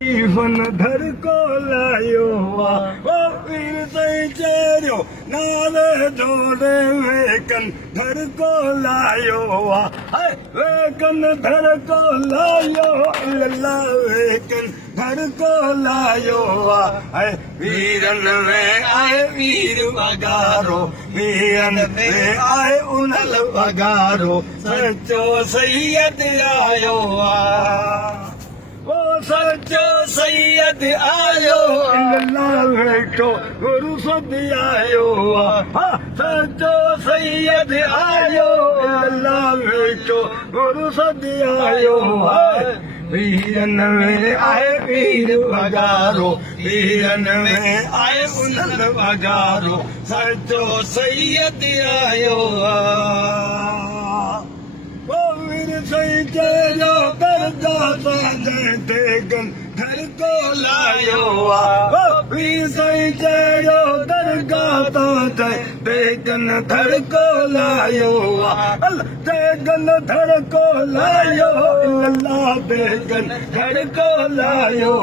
फन धर को लायो वो वीर सही चेरियो नाले जोड़े वेकन धर को लायो वेकन धर को लायो अल्लाह वेकन धर को लायो वीरन में आए वीर वगारो वीरन में आए उनल वगारो सच्चो सैयद आयो वो सच्चो सैयद आयो अल्लाह वेठो गुरु सद आयो सच्चो सैयद आयो अल्लाह वेठो गुरु सद आयो वीरन में आए वीर वगारो वीरन में आए उनल वगारो सच्चो सैयद आयो सही चेरियो दरदा साजन घर को लायो वीर सही चेरियो दरगा देखन घर को लायो देखन घर को लायो अल्लाह देखन घर को लायो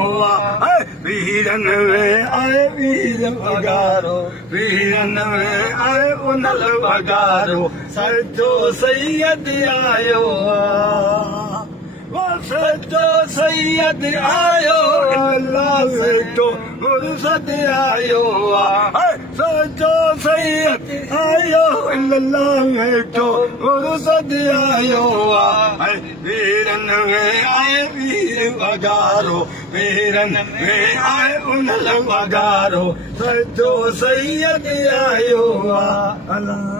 वीरन में आए वीर वगारो वीरन में आए उनल वगारो सच्चो सैयद आयो वो सच्चो सैयद आयो अल्लाह वेठो मुर्शद आयो सच्चो सैयद आयो अल्लाह वेठो मुर्शद आयो वीरन में आए वीर वगारो वीरन में आए उनल वगारो सच्चो सैयद आयो अल्लाह